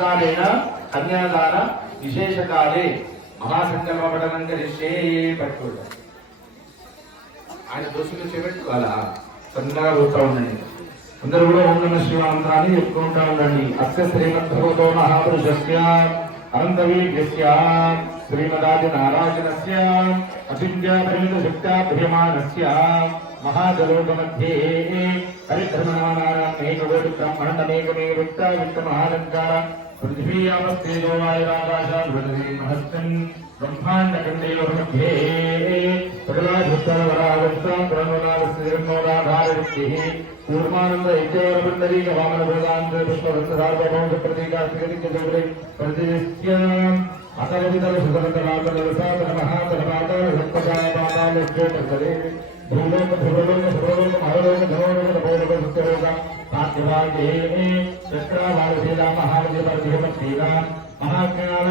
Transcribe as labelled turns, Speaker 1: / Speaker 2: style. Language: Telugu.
Speaker 1: కాలేన? కన్యాదాన విశేష కాలే. మహాసంకల్ప పఠనం కలిసే పట్టుకోడు. ఆయన దోషులు చేపెట్టుకోవాలా? తొందరగా పోతా ఉండండి. అందరూ కూడా ఉన్న శివాంతాన్ని చెప్పుకుంటా ఉండండి. అస్య శ్రీమద్భగవతో మహాపురుషస్య అనంతవీర్యస్య శ్రీమదాది నారాయణస్య అచింత్య పరిమిత శక్త్యాభ్యమానస్య మహాజలోక మధ్యే హరిధర్మనారాయణేకవేడు బ్రహ్మణమేకమే విత్త విత్త మహాలంకార పృథివీయామస్తేజో వాయురాకాశాద్వదనే మహస్సన్ బ్రహ్మాండఖండేవ మధ్యే ప్రజలాధుత్తరవరావస్తాం బ్రహ్మనాథశ్రీర్మోదాధారవృత్తిः కూర్మానంద యజ్ఞవరమండరీక వామన వేదాంత పుష్పవత్సరార్వభౌమ ప్రతీకాస్త్రిగతిజ్ఞ ప్రతిష్ట్యాం అతరవితర సుతరతరాతర విసాతర మహాతర పాతాల సత్పదా పాతాల శ్రేటకరే భూలోక భువలోక భువలోక మహలోక ధనోలోక తపోలోక సత్యలోక పార్థివాగే చక్రావారశీల పరిధి శ్రీరామ్ మహాజ్ఞాన